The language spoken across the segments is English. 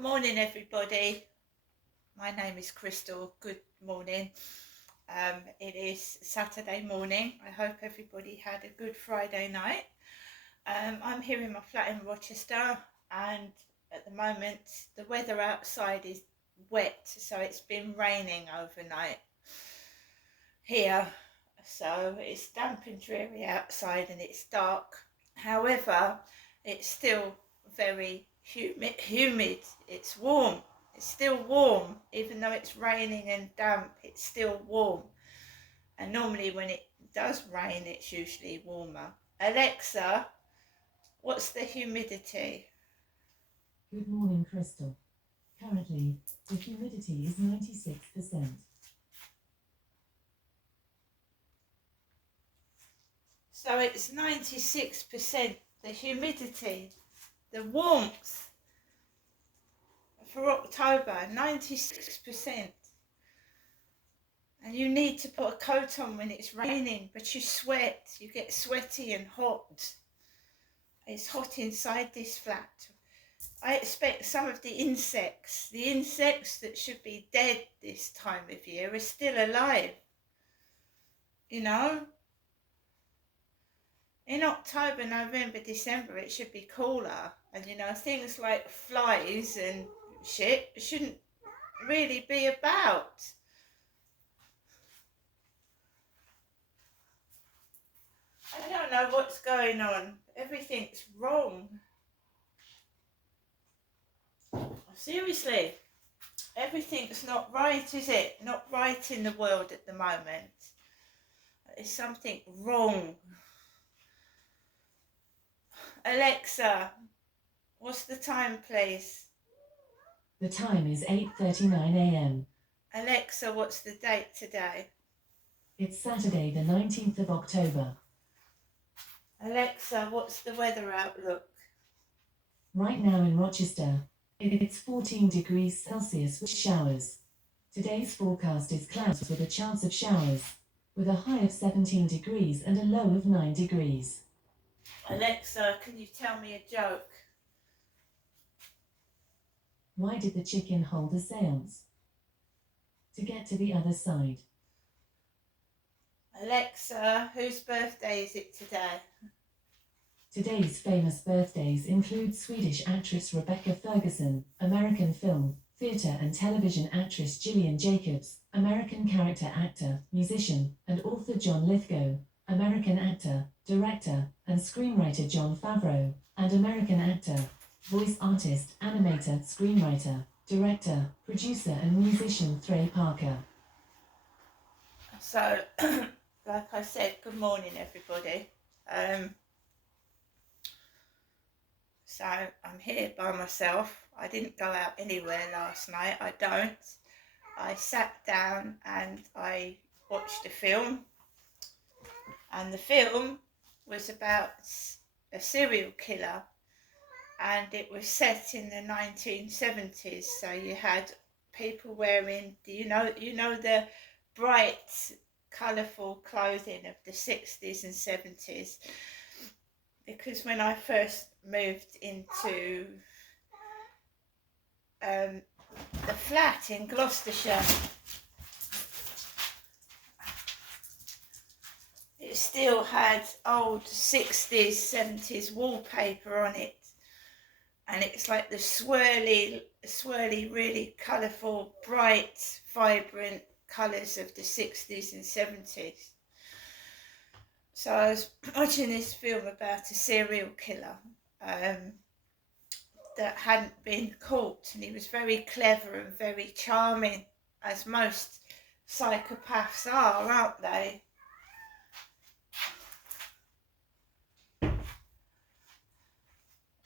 morning, everybody. My name is Crystal. Good morning. It is Saturday morning. I hope everybody had a good Friday night. I'm here in my flat in Rochester, and at the moment the weather outside is wet, so it's been raining overnight here. So it's damp and dreary outside and it's dark. However, it's still very humid. It's warm. It's still warm, even though it's raining and damp, it's still warm. And normally when it does rain, it's usually warmer. Alexa, what's the humidity? Good morning, Crystal. Currently, the humidity is 96%. So it's 96%, the humidity, the warmth for October, 96%. And you need to put a coat on when it's raining, but you sweat, you get sweaty and hot. It's hot inside this flat. I expect some of the insects that should be dead this time of year are still alive. You know? In October, November, December, it should be cooler. And, things like flies and shit shouldn't really be about. I don't know what's going on. Everything's wrong. Seriously, everything's not right, is it? Not right in the world at the moment. There's something wrong. Alexa, what's the time, please? The time is 8:39 a.m. Alexa, what's the date today? It's Saturday, the 19th of October. Alexa, what's the weather outlook? Right now in Rochester, it's 14 degrees Celsius with showers. Today's forecast is clouds with a chance of showers, with a high of 17 degrees and a low of 9 degrees. Alexa, can you tell me a joke? Why did the chicken hold the sails? To get to the other side. Alexa, whose birthday is it today? Today's famous birthdays include Swedish actress Rebecca Ferguson, American film, theatre and television actress Gillian Jacobs, American character actor, musician, and author John Lithgow, American actor, director, and screenwriter Jon Favreau, and American actor, voice artist, animator, screenwriter, director, producer, and musician Trey Parker. So, like I said, good morning, everybody. So I'm here by myself. I didn't go out anywhere last night. I don't. I sat down and I watched a film. And the film was about a serial killer. And it was set in the 1970s. So you had people wearing, the bright, colourful clothing of the 60s and 70s. Because when I first moved into the flat in Gloucestershire, it still had old 60s, 70s wallpaper on it. And it's like the swirly, really colourful, bright, vibrant colours of the 60s and 70s. So I was watching this film about a serial killer that hadn't been caught, and he was very clever and very charming, as most psychopaths are, aren't they?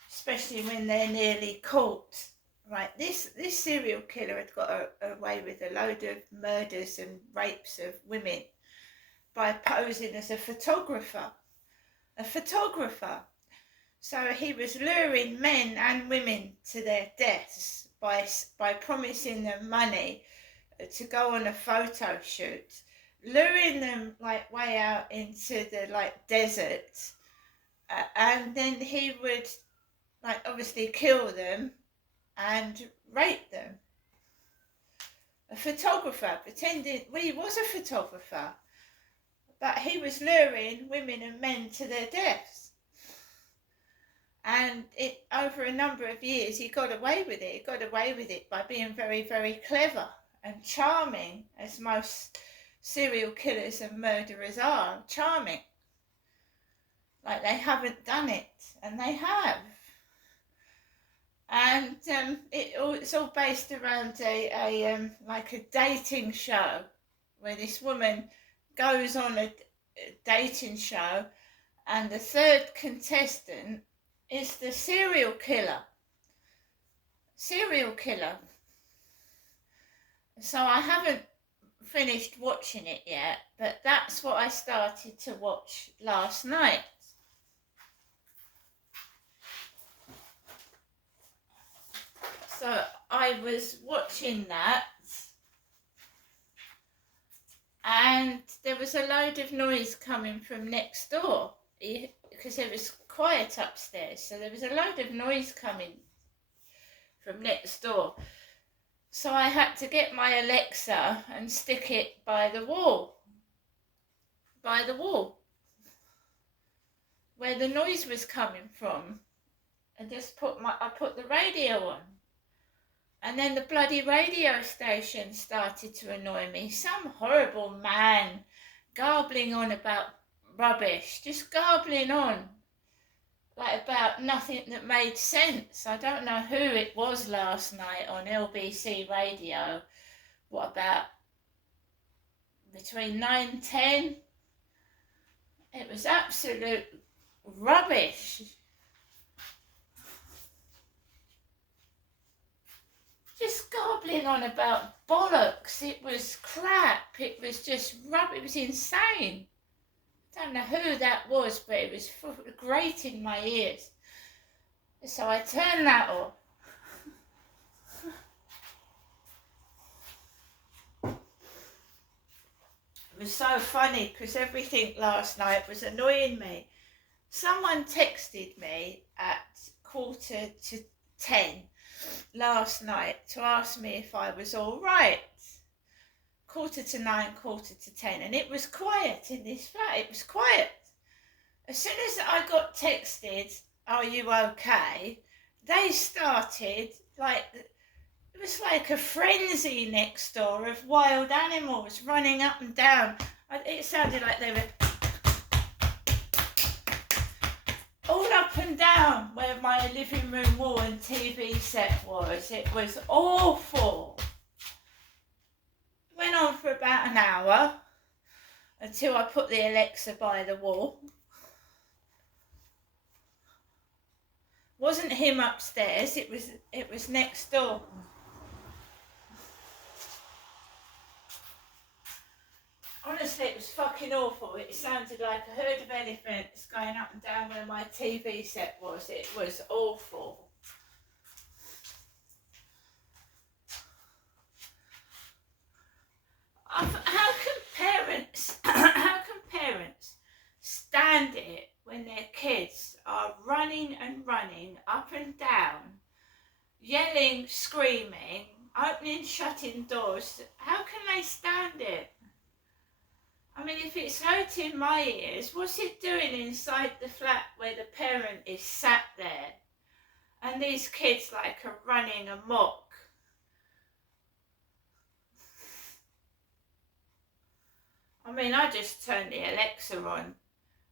Especially when they're nearly caught. Right, this serial killer had got away with a load of murders and rapes of women by posing as a photographer. So he was luring men and women to their deaths by promising them money to go on a photo shoot, luring them like way out into the desert, and then he would obviously kill them and raped them. A photographer pretending, well, he was a photographer, but he was luring women and men to their deaths. And over a number of years, he got away with it. He got away with it by being very, very clever and charming, as most serial killers and murderers are, charming. Like they haven't done it, and they have. And it's all based around a dating show, where this woman goes on a dating show, and the third contestant is the serial killer. So I haven't finished watching it yet, but that's what I started to watch last night. So I was watching that, and there was a load of noise coming from next door, because it was quiet upstairs, so there was a load of noise coming from next door. So I had to get my Alexa and stick it by the wall, where the noise was coming from, and just I put the radio on. And then the bloody radio station started to annoy me. Some horrible man garbling on about rubbish, just garbling on, like about nothing that made sense. I don't know who it was last night on LBC radio. What about between 9 and 10? It was absolute rubbish. Just gobbling on about bollocks. It was crap. It was just rubbish. It was insane. I don't know who that was, but it was grating my ears. So I turned that off. It was so funny because everything last night was annoying me. Someone texted me at 9:45 last night to ask me if I was all right. 9:45, 9:10, and it was quiet in this flat. It was quiet. As soon as I got texted, "Are you okay?" they started it was like a frenzy next door of wild animals running up and down. It sounded like they were all up and down where my living room wall and TV set was. It was awful. It went on for about an hour until I put the Alexa by the wall. Wasn't him upstairs, it was next door. Honestly, it was fucking awful. It sounded like a herd of elephants going up and down where my TV set was. It was awful. How can parents stand it when their kids are running and running up and down, yelling, screaming, opening, shutting doors? How can they stand it? I mean, if it's hurting my ears, what's it doing inside the flat where the parent is sat there and these kids are running amok? I mean, I just turned the Alexa on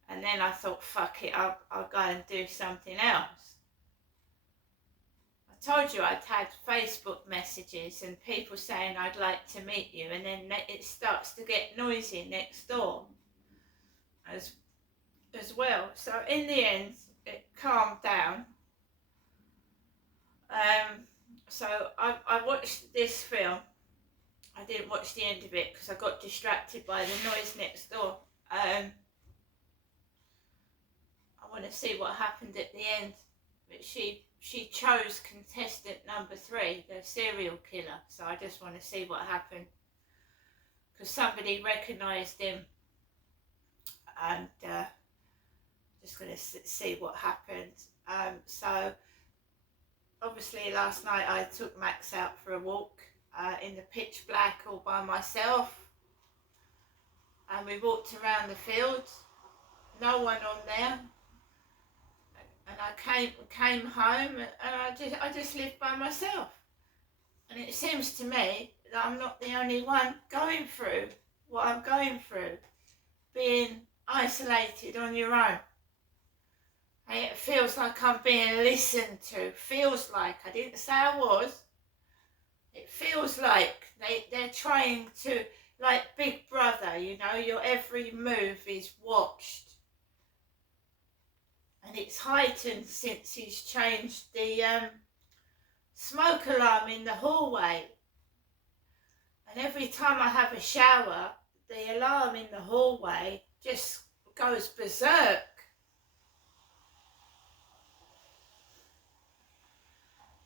and then I thought, fuck it, I'll go and do something else. I told you I'd had Facebook messages and people saying I'd like to meet you, and then it starts to get noisy next door as well. So in the end, it calmed down. So I watched this film. I didn't watch the end of it because I got distracted by the noise next door. I want to see what happened at the end. But she chose contestant number 3, the serial killer. So I just want to see what happened. Because somebody recognised him. And just going to see what happened. So obviously last night I took Max out for a walk in the pitch black all by myself, and we walked around the field, no one on there, and I came home, and I just lived by myself. And it seems to me that I'm not the only one going through what I'm going through, being isolated on your own. And it feels like I'm being listened to. Feels like, I didn't say I was. It feels like they're trying to, like Big Brother, you know, your every move is watched. And it's heightened since he's changed the smoke alarm in the hallway. And every time I have a shower, the alarm in the hallway just goes berserk.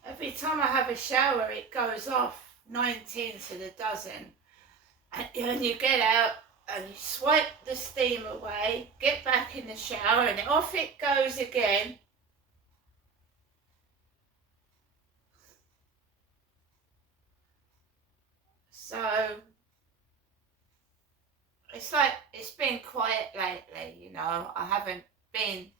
Every time I have a shower, it goes off 19 to the dozen. And you get out and you swipe the steam away, get back in the shower, and off it goes again. So it's like it's been quiet lately, you know. I haven't been,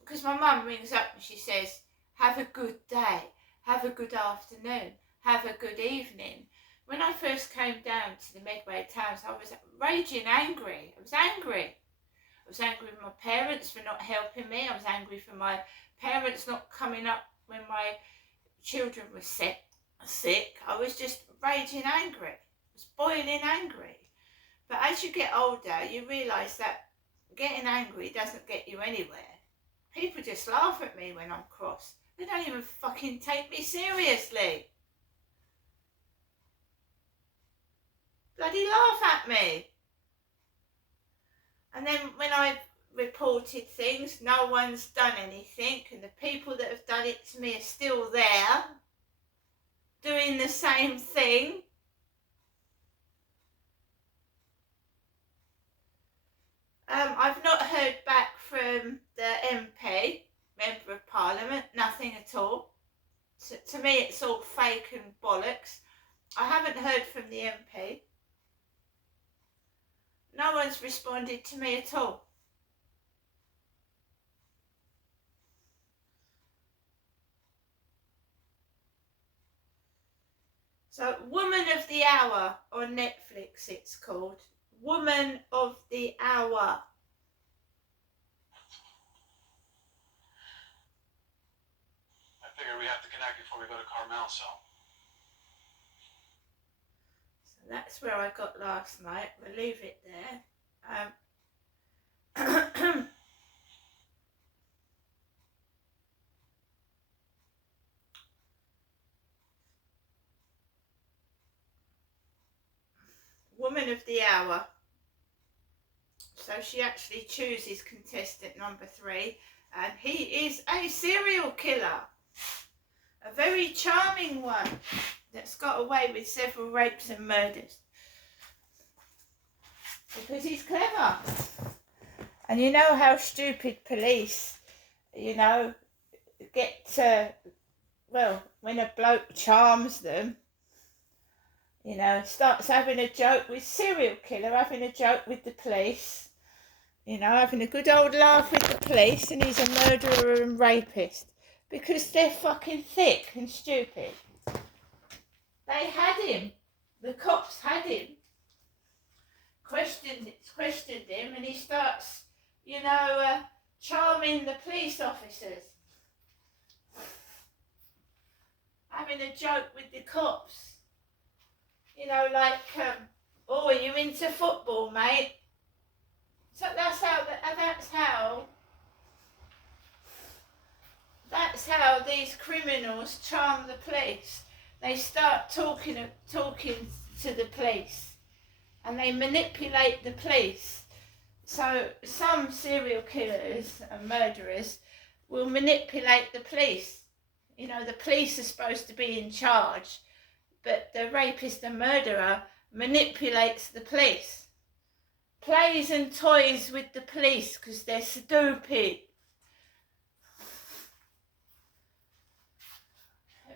because my mum rings up and she says, have a good day, have a good afternoon, have a good evening. When I first came down to the Medway Towns, I was raging angry. I was angry. I was angry with my parents for not helping me. I was angry for my parents not coming up when my children were sick. I was just raging angry. I was boiling angry. But as you get older, you realise that getting angry doesn't get you anywhere. People just laugh at me when I'm cross. They don't even fucking take me seriously. Bloody laugh at me. And then when I reported things, no one's done anything, and the people that have done it to me are still there, doing the same thing. I've not heard back from the MP, Member of Parliament, nothing at all. To me it's all fake and bollocks. I haven't heard from the MP. No one's responded to me at all. So, Woman of the Hour on Netflix, it's called. Woman of the Hour. I figured we have to connect before we go to Carmel, so. So that's where I got last night. We'll leave it there. Woman of the Hour. So she actually chooses contestant number 3, and he is a serial killer. A very charming one that's got away with several rapes and murders. Because he's clever. And you know how stupid police, you know, get to, well, when a bloke charms them, you know, starts having a joke with serial killer, having a joke with the police, you know, having a good old laugh with the police, and he's a murderer and rapist. Because they're fucking thick and stupid. They had him. The cops had him. Questioned him, and he starts, you know, charming the police officers. Having a joke with the cops. You know, like, oh, are you into football, mate? So that's how these criminals charm the police. They start talking to the police, and they manipulate the police. So some serial killers and murderers will manipulate the police. You know, the police are supposed to be in charge, but the rapist and murderer manipulates the police. Plays and toys with the police because they're stupid.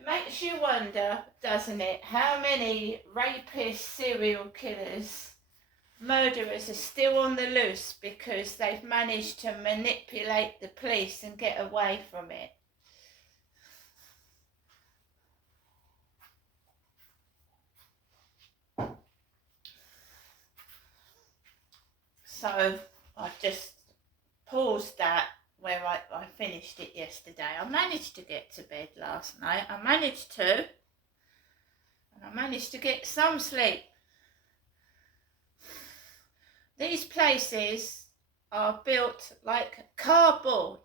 makes you wonder, doesn't it, how many rapists, serial killers, murderers are still on the loose because they've managed to manipulate the police and get away from it. So I've just paused that where I finished it yesterday. I managed to get to bed last night. I managed to. And I managed to get some sleep. These places are built like cardboard.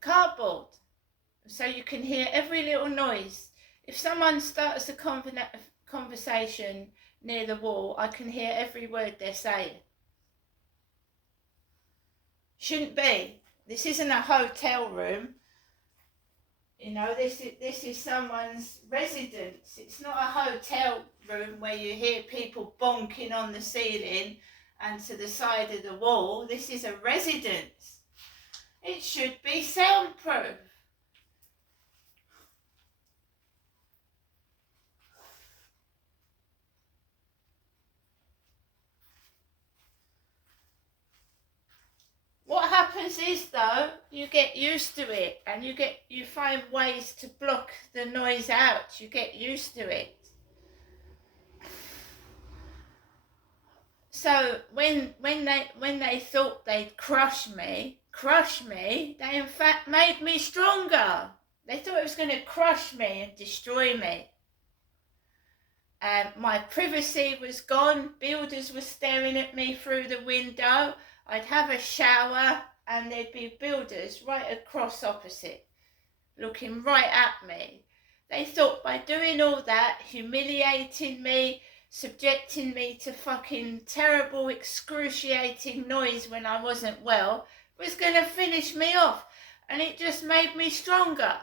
Cardboard. So you can hear every little noise. If someone starts a conversation near the wall, I can hear every word they're saying. Shouldn't be. This isn't a hotel room. You know, this is someone's residence. It's not a hotel room where you hear people bonking on the ceiling and to the side of the wall. This is a residence. It should be soundproof. What happens is, though, you get used to it and you find ways to block the noise out. You get used to it. So when they thought they'd crush me, they in fact made me stronger. They thought it was going to crush me and destroy me. My privacy was gone. Builders were staring at me through the window. I'd have a shower and there'd be builders right across opposite, looking right at me. They thought by doing all that, humiliating me, subjecting me to fucking terrible, excruciating noise when I wasn't well, was going to finish me off. And it just made me stronger.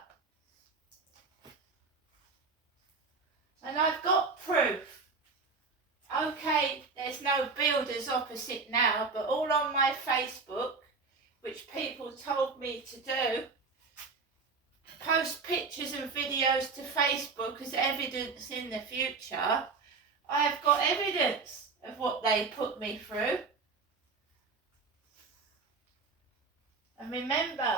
And I've got proof. Okay, there's no builders opposite now, but all on my Facebook, which people told me to do, post pictures and videos to Facebook as evidence in the future. I have got evidence of what they put me through. And remember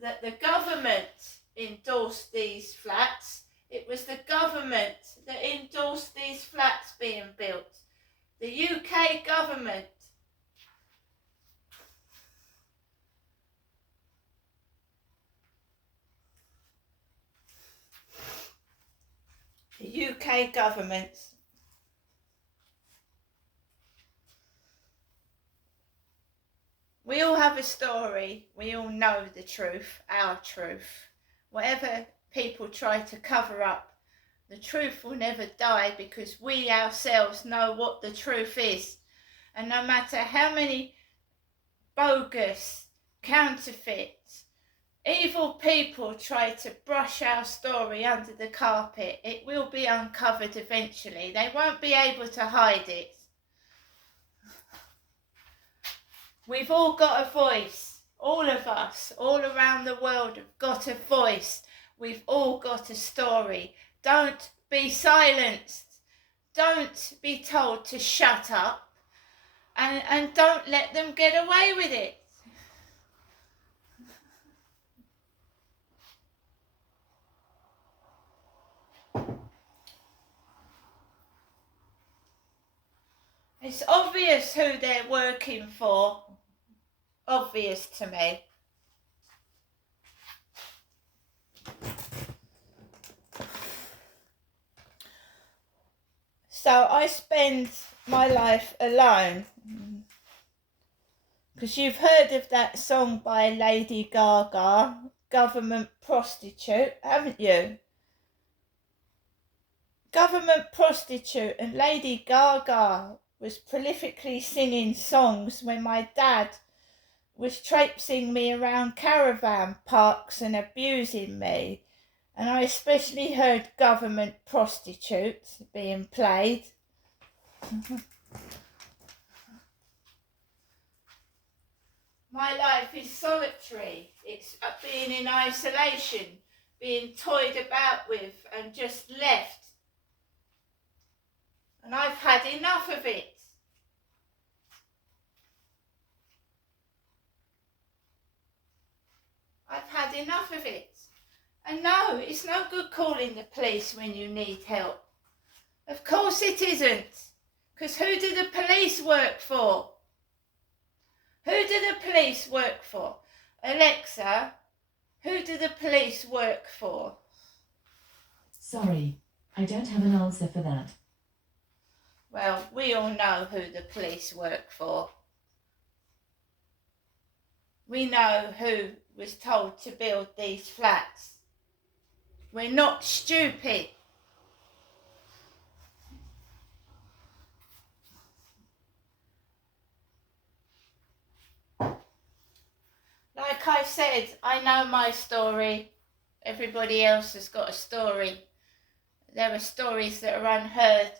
that the government endorsed these flats. It was the government that endorsed these flats being built. The UK government. The UK government. We all have a story. We all know the truth, our truth. Whatever people try to cover up, the truth will never die because we ourselves know what the truth is. And no matter how many bogus, counterfeit, evil people try to brush our story under the carpet, it will be uncovered eventually. They won't be able to hide it. We've all got a voice. All of us, all around the world have got a voice. We've all got a story. Don't be silenced. Don't be told to shut up. And don't let them get away with it. It's obvious who they're working for. Obvious to me. So I spend my life alone. Because you've heard of that song by Lady Gaga, Government Prostitute, haven't you? Government Prostitute, and Lady Gaga was prolifically singing songs when my dad was traipsing me around caravan parks and abusing me. And I especially heard Government Prostitute being played. My life is solitary. It's being in isolation being toyed about with and just left. And I've had enough of it. I've had enough of it. And no, it's no good calling the police when you need help. Of course it isn't. Because who do the police work for? Who do the police work for? Alexa, who do the police work for? Sorry, I don't have an answer for that. Well, we all know who the police work for. We know who was told to build these flats. We're not stupid. Like I said, I know my story. Everybody else has got a story. There are stories that are unheard,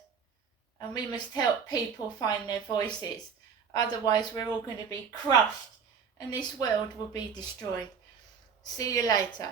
and we must help people find their voices. Otherwise, we're all going to be crushed and this world will be destroyed. See you later.